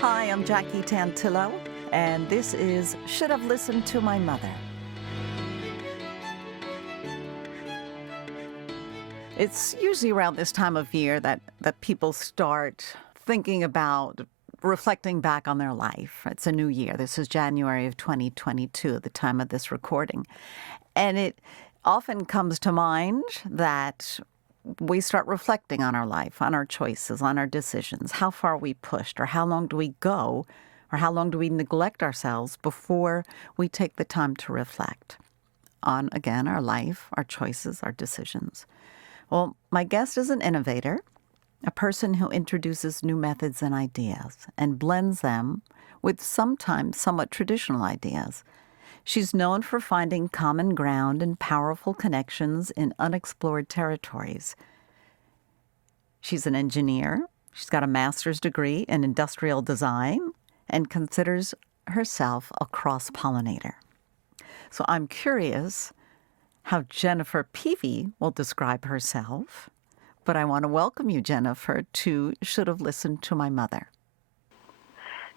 Hi, I'm Jackie Tantillo, and this is Should Have Listened to My Mother. It's usually around this time of year that people start thinking about reflecting back on their life. It's a new year. This is January of 2022, the time of this recording. And it often comes to mind that we start reflecting on our life, on our choices, on our decisions, how far we pushed, or how long do we go, or how long do we neglect ourselves before we take the time to reflect on, again, our life, our choices, our decisions. Well, my guest is an innovator, a person who introduces new methods and ideas and blends them with sometimes somewhat traditional ideas. She's known for finding common ground and powerful connections in unexplored territories. She's an engineer. She's got a master's degree in industrial design and considers herself a cross-pollinator. So I'm curious how Jennifer Peavey will describe herself, but I want to welcome you, Jennifer, to Should Have Listened to My Mother.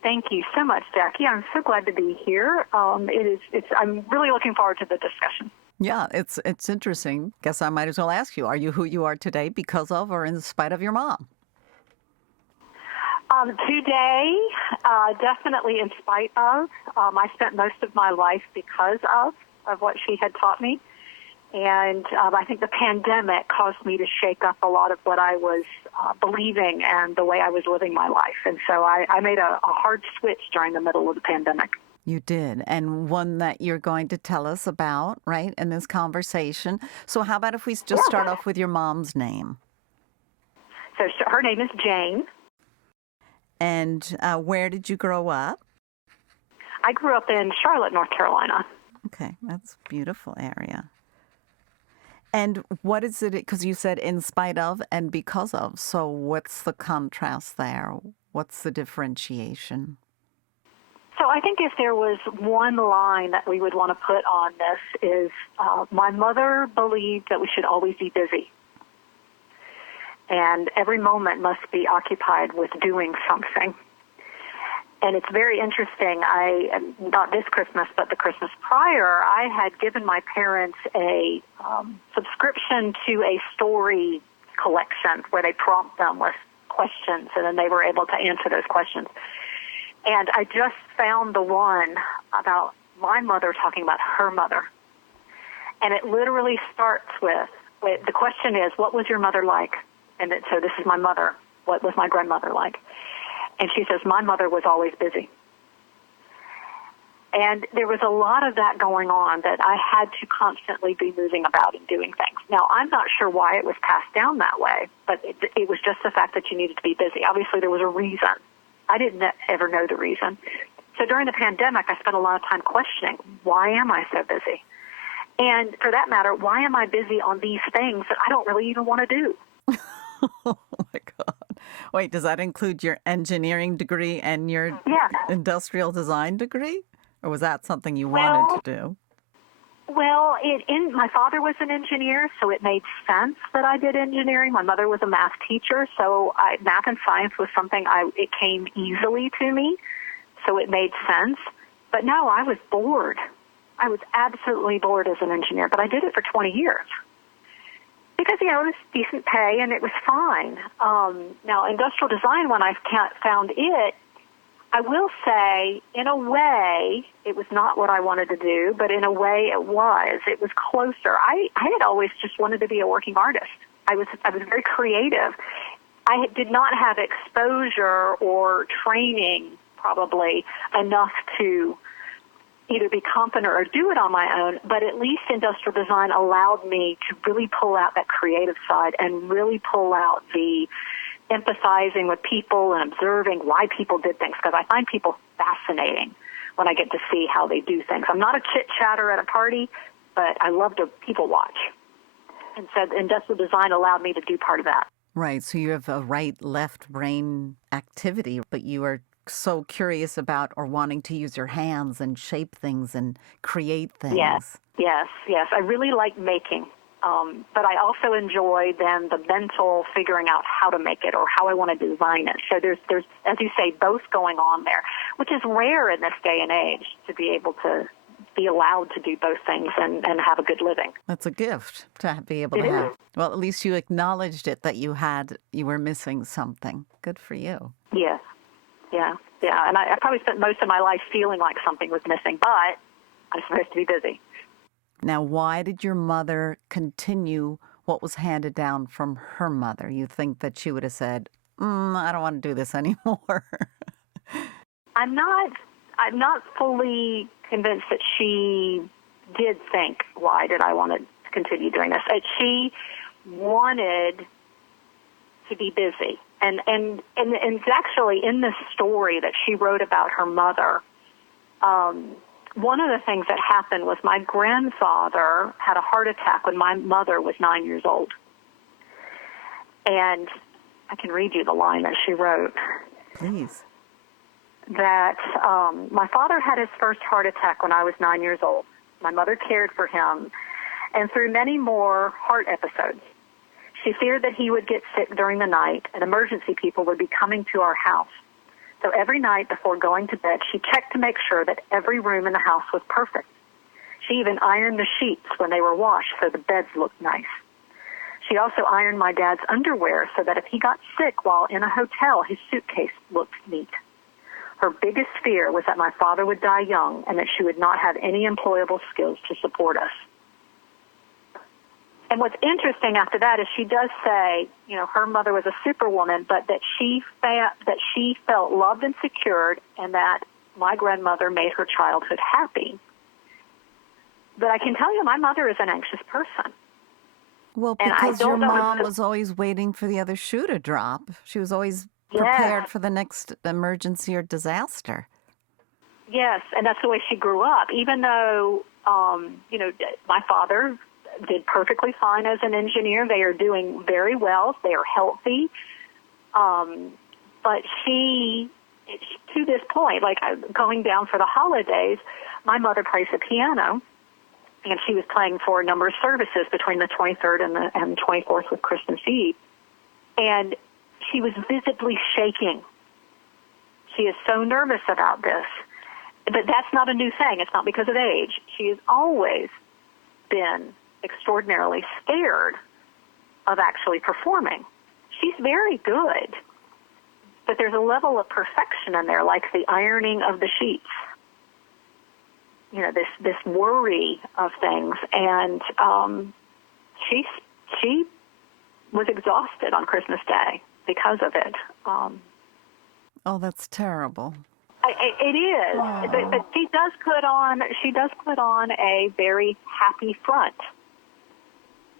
Thank you so much, Jackie. I'm so glad to be here. I'm really looking forward to the discussion. Yeah, it's interesting. Guess I might as well ask you, are you who you are today because of or in spite of your mom? Today, definitely in spite of. I spent most of my life because of what she had taught me. And I think the pandemic caused me to shake up a lot of what I was believing and the way I was living my life. And so I made a hard switch during the middle of the pandemic. You did, and one that you're going to tell us about, right, in this conversation. So how about if we just start off with your mom's name? So her name is Jane. And where did you grow up? I grew up in Charlotte, North Carolina. Okay, that's a beautiful area. And what is it, because you said in spite of and because of, so what's the contrast there? What's the differentiation? So I think if there was one line that we would want to put on this is my mother believed that we should always be busy. And every moment must be occupied with doing something. And it's very interesting. Not this Christmas, but the Christmas prior, I had given my parents a subscription to a story collection where they prompt them with questions, and then they were able to answer those questions. And I just found the one about my mother talking about her mother. And it literally starts with the question is, what was your mother like? And so this is my mother. What was my grandmother like? And she says, my mother was always busy. And there was a lot of that going on, that I had to constantly be moving about and doing things. Now, I'm not sure why it was passed down that way, but it was just the fact that you needed to be busy. Obviously, there was a reason. I didn't ever know the reason. So during the pandemic, I spent a lot of time questioning, why am I so busy? And for that matter, why am I busy on these things that I don't really even want to do? Oh, my God. Wait, does that include your engineering degree and your industrial design degree? Or was that something you wanted to do? Well, my father was an engineer, so it made sense that I did engineering. My mother was a math teacher, so math and science was something it came easily to me, so it made sense. But no, I was bored. I was absolutely bored as an engineer, but I did it for 20 years. Because, it was decent pay and it was fine. Now, industrial design, when I found it, I will say, in a way, it was not what I wanted to do, but in a way it was. It was closer. I had always just wanted to be a working artist. I was very creative. I did not have exposure or training, probably, enough to either be confident or do it on my own, but at least industrial design allowed me to really pull out that creative side and really pull out the empathizing with people and observing why people did things, because I find people fascinating when I get to see how they do things. I'm not a chit-chatter at a party, but I love to people watch. And so industrial design allowed me to do part of that. Right, so you have a right-left brain activity, but you are so curious about or wanting to use your hands and shape things and create things. Yes. I really like making. But I also enjoy then the mental figuring out how to make it or how I want to design it. So there's, as you say, both going on there, which is rare in this day and age to be able to be allowed to do both things and have a good living. That's a gift to be able to have. Well, at least you acknowledged it, that you were missing something. Good for you. Yes. Yeah. Yeah. And I probably spent most of my life feeling like something was missing, but I'm supposed to be busy. Now, why did your mother continue what was handed down from her mother? You think that she would have said, I don't want to do this anymore. I'm not fully convinced that she did think, why did I want to continue doing this? She wanted to be busy. And it's actually in this story that she wrote about her mother. One of the things that happened was my grandfather had a heart attack when my mother was 9 years old. And I can read you the line that she wrote. Please. That my father had his first heart attack when I was 9 years old. My mother cared for him, and through many more heart episodes. She feared that he would get sick during the night, and emergency people would be coming to our house. So every night before going to bed, she checked to make sure that every room in the house was perfect. She even ironed the sheets when they were washed so the beds looked nice. She also ironed my dad's underwear so that if he got sick while in a hotel, his suitcase looked neat. Her biggest fear was that my father would die young and that she would not have any employable skills to support us. And what's interesting after that is she does say, her mother was a superwoman, but that she felt loved and secured and that my grandmother made her childhood happy. But I can tell you my mother is an anxious person. Well, because your mom was always waiting for the other shoe to drop. She was always prepared for the next emergency or disaster. Yes, and that's the way she grew up. Even though, my father did perfectly fine as an engineer. They are doing very well. They are healthy. But she, to this point, like going down for the holidays, my mother plays the piano, and she was playing for a number of services between the 23rd and the 24th with Christmas Eve. And she was visibly shaking. She is so nervous about this. But that's not a new thing. It's not because of age. She has always been extraordinarily scared of actually performing. She's very good, but there's a level of perfection in there, like the ironing of the sheets. This worry of things, and she was exhausted on Christmas Day because of it. Oh, that's terrible. It is, but she does put on a very happy front.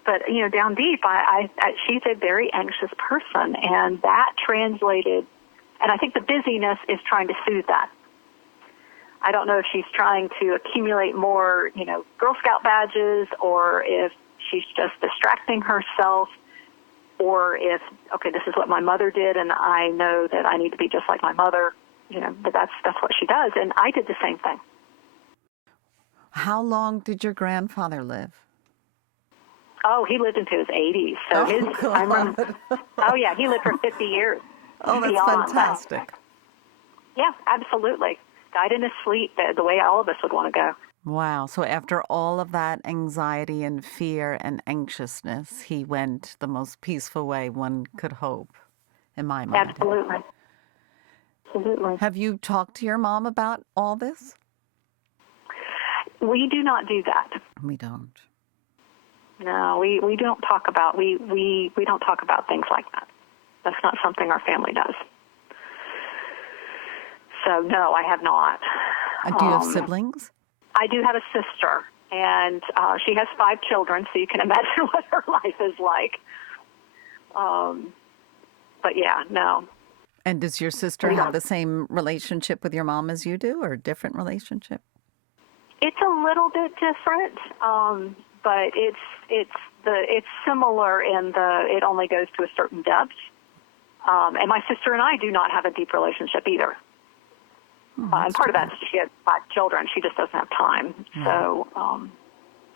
But down deep, she's a very anxious person, and that translated. And I think the busyness is trying to soothe that. I don't know if she's trying to accumulate more, Girl Scout badges, or if she's just distracting herself, or if, this is what my mother did, and I know that I need to be just like my mother, but that's what she does. And I did the same thing. How long did your grandfather live? Oh, he lived into his 80s. So God. He lived for 50 years. Oh, that's fantastic. Yeah, absolutely. Died in his sleep, the way all of us would want to go. Wow. So after all of that anxiety and fear and anxiousness, he went the most peaceful way one could hope, in my mind. Absolutely. Absolutely. Have you talked to your mom about all this? We do not do that. We don't. No, we don't talk about we don't talk about things like that. That's not something our family does. So no, I have not. Do you have siblings? I do have a sister, and she has 5 children, so you can imagine what her life is like. But yeah, no. And does your sister have the same relationship with your mom as you do, or a different relationship? It's a little bit different, but it's similar in it only goes to a certain depth. And my sister and I do not have a deep relationship either. And part of that is she has 5 children. She just doesn't have time. So,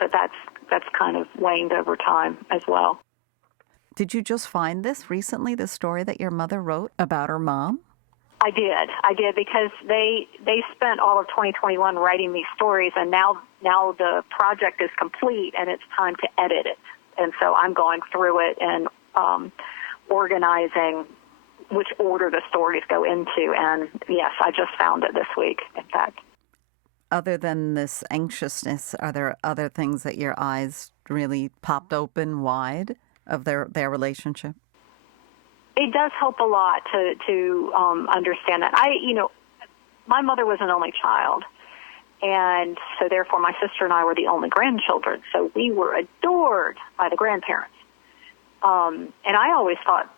but that's kind of waned over time as well. Did you just find this recently, the story that your mother wrote about her mom? I did because they spent all of 2021 writing these stories, and now the project is complete and it's time to edit it. And so I'm going through it and organizing which order the stories go into. And yes, I just found it this week, in fact. Other than this anxiousness, are there other things that your eyes really popped open wide of their relationship? It does help a lot to understand that. My mother was an only child, and so therefore my sister and I were the only grandchildren. So we were adored by the grandparents. And I always thought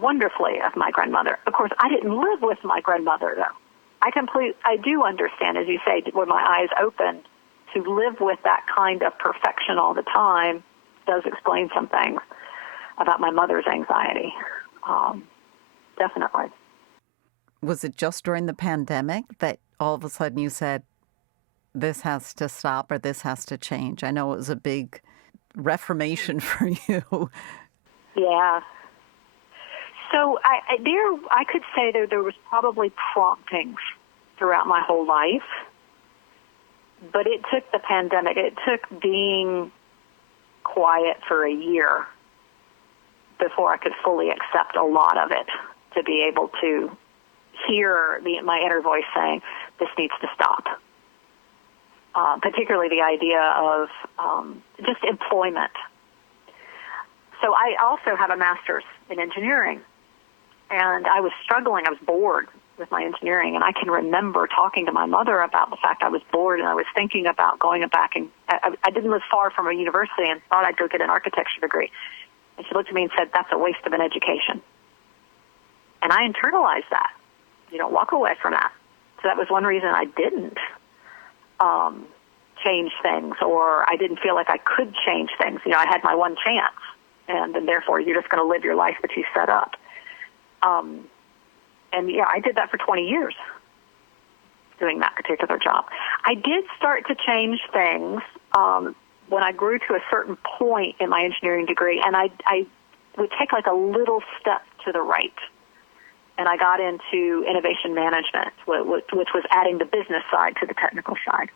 wonderfully of my grandmother. Of course, I didn't live with my grandmother, though. I do understand, as you say, when my eyes opened, to live with that kind of perfection all the time does explain some things about my mother's anxiety. Definitely. Was it just during the pandemic that all of a sudden you said, this has to stop or this has to change? I know it was a big reformation for you. Yeah. So I could say there was probably promptings throughout my whole life, but it took the pandemic. It took being quiet for a year before I could fully accept a lot of it, to be able to hear my inner voice saying, this needs to stop. Particularly the idea of just employment. So I also have a master's in engineering, and I was struggling. I was bored with my engineering, and I can remember talking to my mother about the fact I was bored, and I was thinking about going back, and I didn't live far from a university and thought I'd go get an architecture degree. And she looked at me and said, that's a waste of an education. And I internalized that. You don't walk away from that. So that was one reason I didn't change things, or I didn't feel like I could change things. I had my one chance, and then therefore you're just going to live your life that you set up. And yeah, I did that for 20 years, doing that particular job. I did start to change things when I grew to a certain point in my engineering degree, and I would take like a little step to the right. And I got into innovation management, which was adding the business side to the technical side.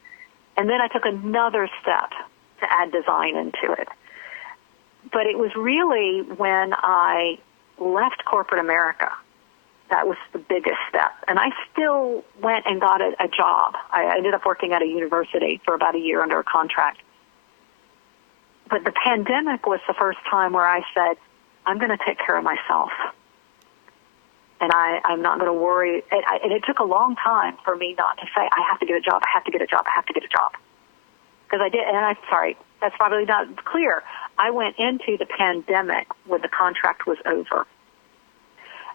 And then I took another step to add design into it. But it was really when I left corporate America that was the biggest step. And I still went and got a job. I ended up working at a university for about a year under a contract. But the pandemic was the first time where I said, I'm going to take care of myself. And I'm not going to worry. And it took a long time for me not to say, I have to get a job, I have to get a job, I have to get a job. Because I did, and I'm sorry, that's probably not clear. I went into the pandemic when the contract was over.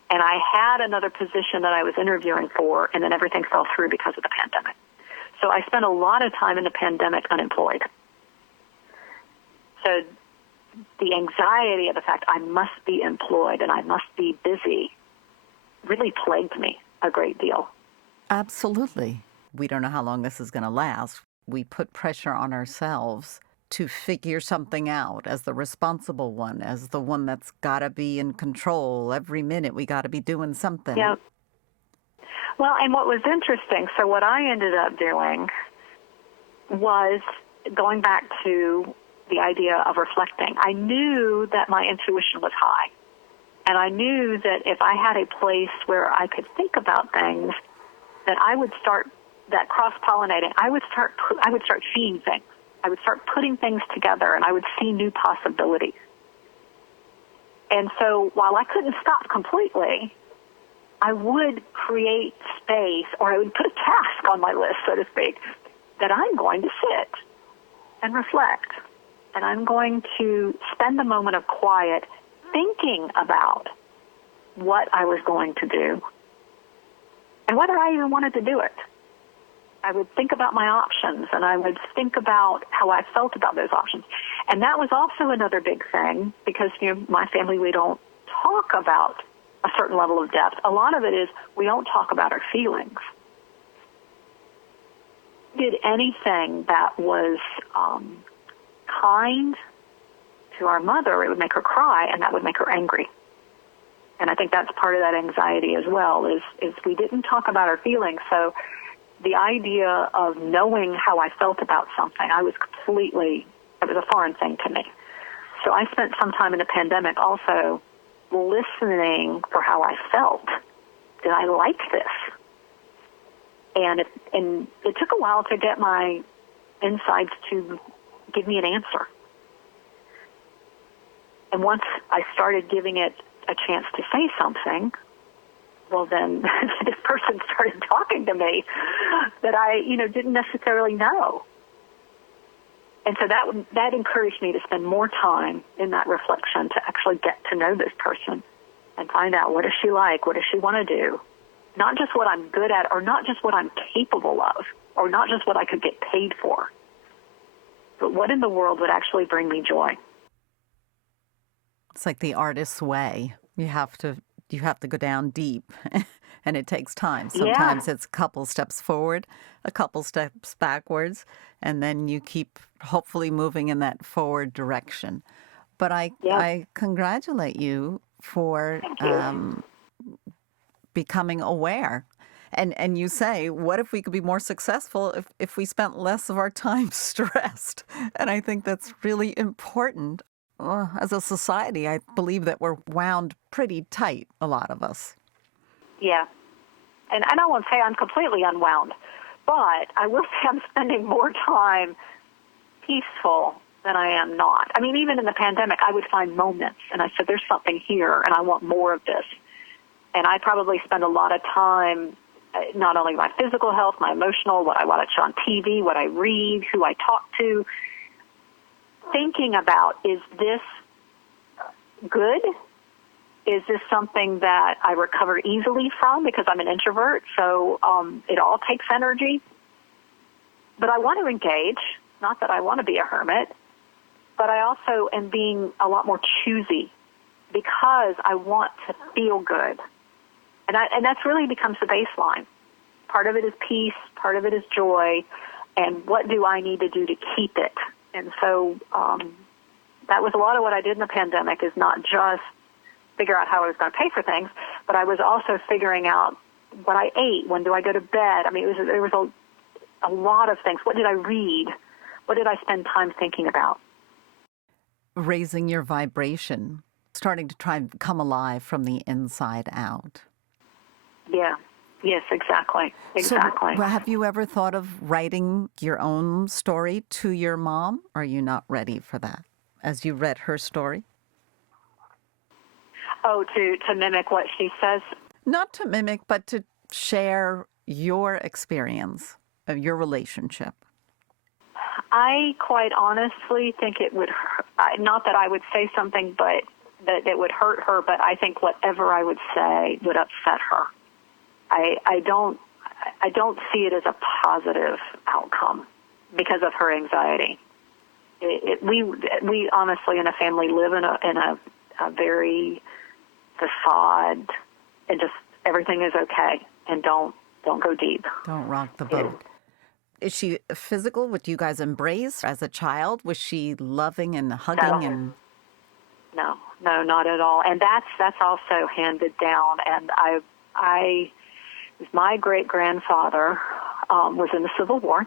And I had another position that I was interviewing for, and then everything fell through because of the pandemic. So I spent a lot of time in the pandemic unemployed. So the anxiety of the fact I must be employed and I must be busy really plagued me a great deal. Absolutely. We don't know how long this is going to last. We put pressure on ourselves to figure something out as the responsible one, as the one that's got to be in control. Every minute we got to be doing something. Yeah. Well, and what was interesting, so what I ended up doing was going back to the idea of reflecting. I knew that my intuition was high. And I knew that if I had a place where I could think about things, that I would start that cross-pollinating. I would start seeing things. I would start putting things together, and I would see new possibilities. And so while I couldn't stop completely, I would create space, or I would put a task on my list, so to speak, that I'm going to sit and reflect. And I'm going to spend a moment of quiet thinking about what I was going to do and whether I even wanted to do it. I would think about my options, and I would think about how I felt about those options. And that was also another big thing because, my family, we don't talk about a certain level of depth. A lot of it is we don't talk about our feelings. Did anything that was kind to our mother, it would make her cry, and that would make her angry. And I think that's part of that anxiety as well, is we didn't talk about our feelings. So the idea of knowing how I felt about something, it was a foreign thing to me. So I spent some time in the pandemic also listening for how I felt. Did I like this? And it took a while to get my insides to give me an answer. And once I started giving it a chance to say something, well, then this person started talking to me that I, didn't necessarily know. And so that encouraged me to spend more time in that reflection to actually get to know this person and find out, what does she like? What does she want to do? Not just what I'm good at, or not just what I'm capable of, or not just what I could get paid for, but what in the world would actually bring me joy. It's like the artist's way. You have to go down deep, and it takes time. Sometimes it's a couple steps forward, a couple steps backwards, and then you keep hopefully moving in that forward direction. But I congratulate you for becoming aware. And you say, what if we could be more successful if we spent less of our time stressed? And I think that's really important. As a society, I believe that we're wound pretty tight, a lot of us. Yeah. And I won't say I'm completely unwound, but I will say I'm spending more time peaceful than I am not. I mean, even in the pandemic, I would find moments, and I said, there's something here, and I want more of this. And I probably spend a lot of time, not only my physical health, my emotional, what I watch on TV, what I read, who I talk to, thinking about, is this good? Is this something that I recover easily from because I'm an introvert, so it all takes energy? But I want to engage, not that I want to be a hermit, but I also am being a lot more choosy because I want to feel good. And that's really becomes the baseline. Part of it is peace, part of it is joy, and what do I need to do to keep it? And so that was a lot of what I did in the pandemic, is not just figure out how I was going to pay for things, but I was also figuring out what I ate, when do I go to bed. I mean, there was a lot of things. What did I read? What did I spend time thinking about? Raising your vibration, starting to try and come alive from the inside out. Yeah. Yes, exactly. Exactly. So, have you ever thought of writing your own story to your mom? Or are you not ready for that as you read her story? Oh, to mimic what she says? Not to mimic, but to share your experience of your relationship. I quite honestly think it would hurt. Not that I would say something, but that it would hurt her, but I think whatever I would say would upset her. I don't see it as a positive outcome because of her anxiety. We honestly in a family live in a very facade, and just everything is okay, and don't go deep. Don't rock the boat. Is she physical? Would you guys embrace as a child? Was she loving and hugging? No, not at all. And that's also handed down. And my great-grandfather was in the Civil War,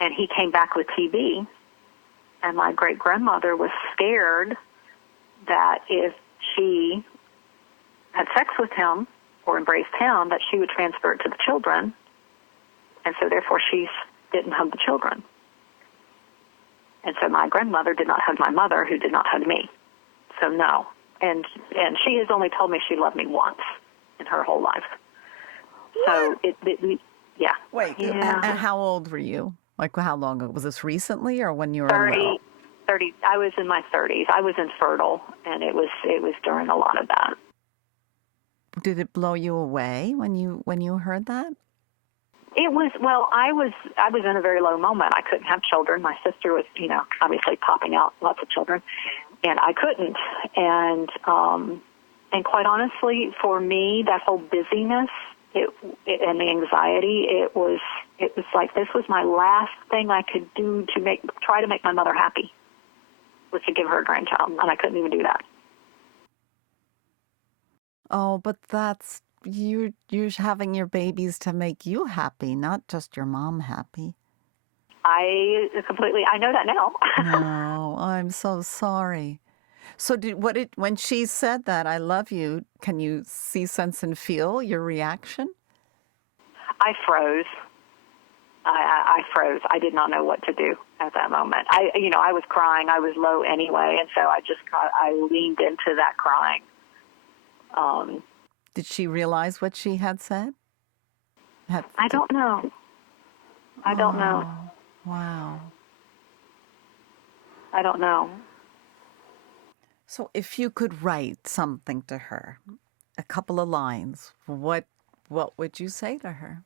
and he came back with TB. And my great-grandmother was scared that if she had sex with him or embraced him, that she would transfer it to the children. And so, therefore, she didn't hug the children. And so my grandmother did not hug my mother, who did not hug me. So, no. And she has only told me she loved me once in her whole life. What? So, yeah. Wait, yeah. And how old were you? Like, how long ago? Was this recently or when you were 30. I was in my 30s. I was infertile, and it was during a lot of that. Did it blow you away when you heard that? It was, well, I was in a very low moment. I couldn't have children. My sister was, obviously popping out lots of children, and I couldn't. And quite honestly, for me, that whole busyness and the anxiety, it was it was like this was my last thing I could do to try to make my mother happy, was to give her a grandchild, and I couldn't even do that. Oh, but that's you're having your babies to make you happy, not just your mom happy. I know that now. No, I'm so sorry. So when she said that, I love you, can you see, sense, and feel your reaction? I froze. I froze. I did not know what to do at that moment. I was crying. I was low anyway, and so I leaned into that crying. Did she realize what she had said? I don't know. I don't know. Wow. I don't know. So if you could write something to her, a couple of lines, what would you say to her?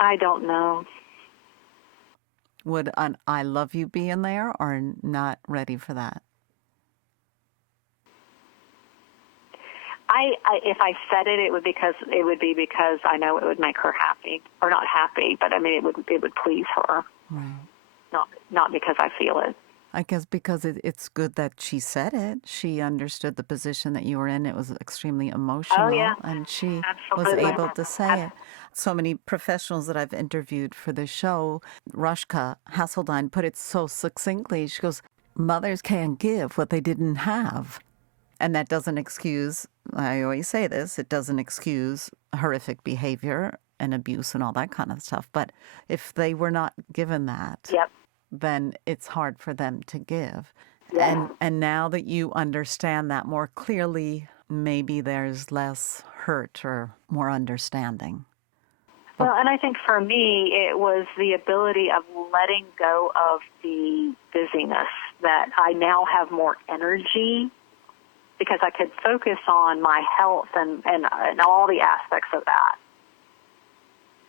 I don't know. Would an I love you be in there, or not ready for that? If I said it, it would be because I know it would make her happy, or not happy, but I mean it would please her. Right. Not because I feel it. I guess because it's good that she said it. She understood the position that you were in. It was extremely emotional. Oh, yeah. And she Absolutely. was able to say it. So many professionals that I've interviewed for the show, Rushka Hasseldine put it so succinctly. She goes, mothers can't give what they didn't have. And that doesn't excuse, I always say this, it doesn't excuse horrific behavior and abuse and all that kind of stuff. But if they were not given that, Yep. then it's hard for them to give. Yeah. And now that you understand that more clearly, maybe there's less hurt or more understanding. Well, and I think for me, it was the ability of letting go of the busyness, that I now have more energy because I could focus on my health and all the aspects of that.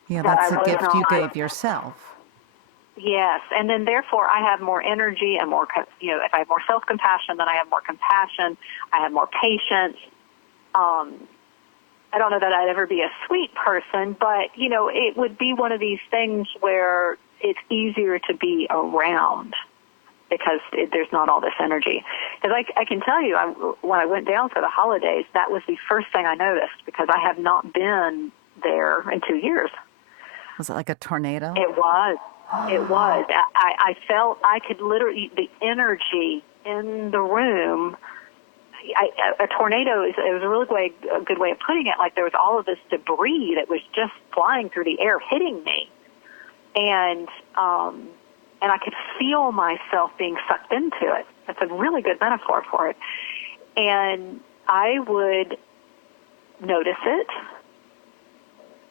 Yeah, that's a gift you gave yourself. Yes, and then therefore I have more energy and more, if I have more self-compassion, then I have more compassion, I have more patience. I don't know that I'd ever be a sweet person, but, it would be one of these things where it's easier to be around because there's not all this energy. Because I can tell you, when I went down for the holidays, that was the first thing I noticed because I have not been there in 2 years. Was it like a tornado? It was. It was. I felt I could literally, the energy in the room, a tornado is a really good way of putting it. Like there was all of this debris that was just flying through the air, hitting me. And I could feel myself being sucked into it. That's a really good metaphor for it. And I would notice it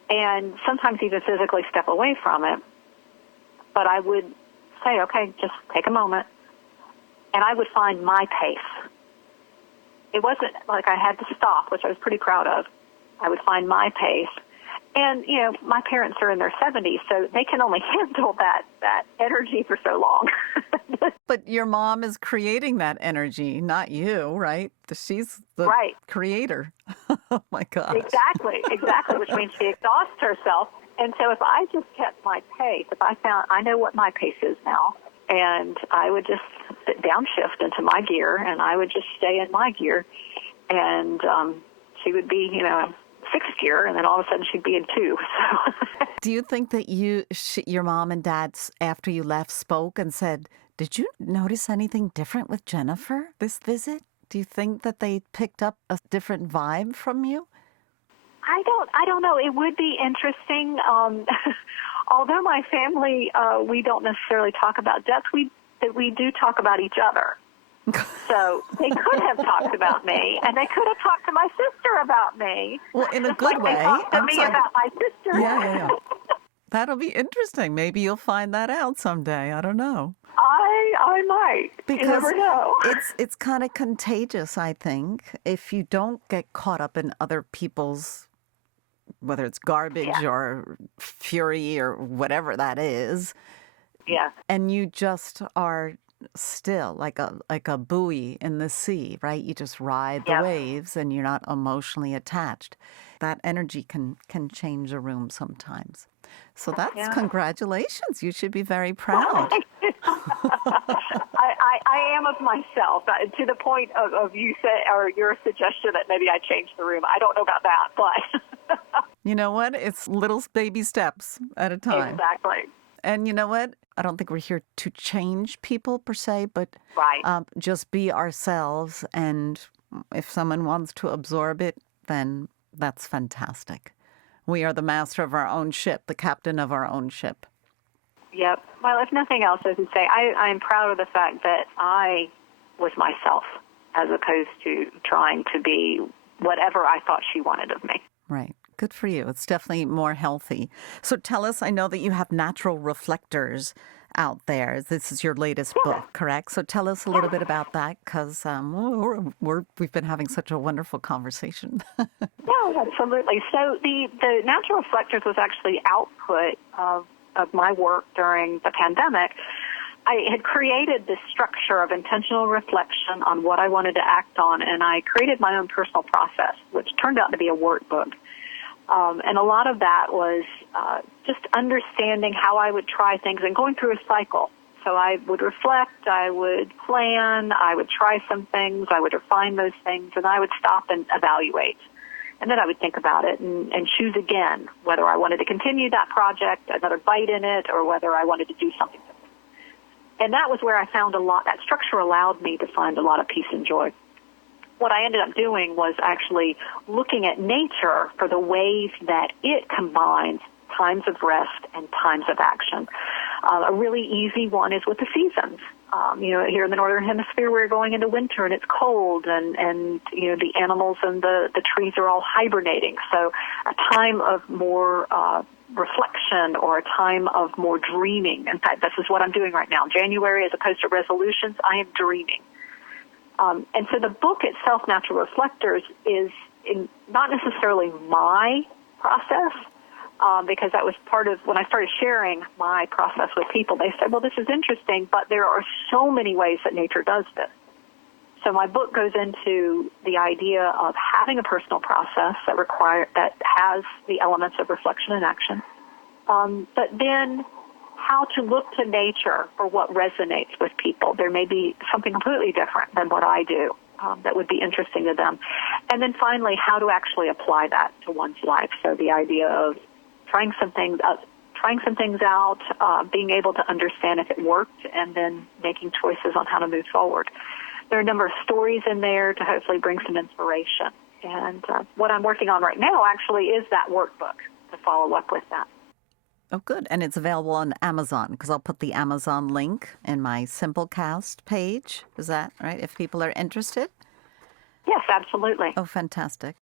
and sometimes even physically step away from it. But I would say, okay, just take a moment. And I would find my pace. It wasn't like I had to stop, which I was pretty proud of. I would find my pace. And, my parents are in their 70s, so they can only handle that energy for so long. But your mom is creating that energy, not you, right? She's the creator. Oh, my gosh. Exactly, which means she exhausts herself. And so if I just kept my pace, I know what my pace is now, and I would just sit downshift into my gear, and I would just stay in my gear, and she would be, sixth gear, and then all of a sudden she'd be in two. So. Do you think that your mom and dad, after you left, spoke and said, did you notice anything different with Jennifer this visit? Do you think that they picked up a different vibe from you? I don't know. It would be interesting. Although my family, we don't necessarily talk about death, we do talk about each other. So they could have talked about me, and they could have talked to my sister about me. Well, in a good way. They talked to me about my sister. Yeah. That'll be interesting. Maybe you'll find that out someday. I don't know. I might. Because you never know. It's kind of contagious, I think, if you don't get caught up in other people's, whether it's garbage or fury or whatever that is. Yeah. And you just are still, like a buoy in the sea, right? You just ride the Yep. waves and you're not emotionally attached. That energy can change a room sometimes. So that's Yeah. congratulations. You should be very proud. I am of myself, to the point of you say, or your suggestion that maybe I change the room. I don't know about that, but You know what? It's little baby steps at a time. exactly. And you know what? I don't think we're here to change people per se, but Right. just be ourselves. And if someone wants to absorb it, then that's fantastic. We are the master of our own ship, the captain of our own ship. Yep. Well, if nothing else, as you say, I'm proud of the fact that I was myself as opposed to trying to be whatever I thought she wanted of me. Right. Good for you. It's definitely more healthy. So tell us, I know that you have natural reflectors out there. This is your latest book, correct? So tell us a little bit about that, because we've been having such a wonderful conversation. No, absolutely. So the natural reflectors was actually output of my work during the pandemic. I had created this structure of intentional reflection on what I wanted to act on, and I created my own personal process, which turned out to be a workbook. And a lot of that was just understanding how I would try things and going through a cycle. So I would reflect, I would plan, I would try some things, I would refine those things, and I would stop and evaluate. And then I would think about it and choose again whether I wanted to continue that project, another bite in it, or whether I wanted to do something different. And that was where I found a lot. That structure allowed me to find a lot of peace and joy. What I ended up doing was actually looking at nature for the ways that it combines times of rest and times of action. A really easy one is with the seasons. Here in the Northern Hemisphere, we're going into winter and it's cold and the animals and the trees are all hibernating. So a time of more reflection or a time of more dreaming. In fact, this is what I'm doing right now. January, as opposed to resolutions, I am dreaming. And so the book itself, Natural Reflectors, is not necessarily my process, because that was part of when I started sharing my process with people. They said, well, this is interesting, but there are so many ways that nature does this. So my book goes into the idea of having a personal process that has the elements of reflection and action, but then how to look to nature for what resonates with people. There may be something completely different than what I do that would be interesting to them. And then finally, how to actually apply that to one's life. So the idea of trying some things out, being able to understand if it worked, and then making choices on how to move forward. There are a number of stories in there to hopefully bring some inspiration. And what I'm working on right now actually is that workbook to follow up with that. Oh, good. And it's available on Amazon, because I'll put the Amazon link in my Simplecast page. Is that right? If people are interested? Yes, absolutely. Oh, fantastic.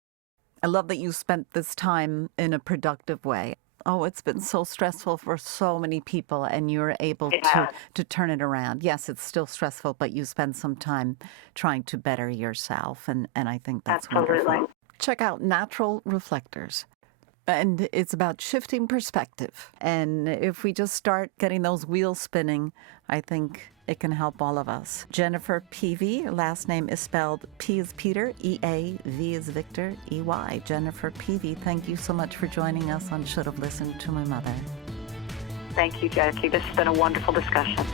I love that you spent this time in a productive way. Oh, it's been so stressful for so many people, and you're able to turn it around. Yes, it's still stressful, but you spend some time trying to better yourself, and I think that's absolutely wonderful. Check out Natural Reflectors. And it's about shifting perspective. And if we just start getting those wheels spinning, I think it can help all of us. Jennifer Peavey, her last name is spelled P as Peter, E-A, V as Victor, E-Y. Jennifer Peavey, thank you so much for joining us on Should Have Listened to My Mother. Thank you, Jackie. This has been a wonderful discussion.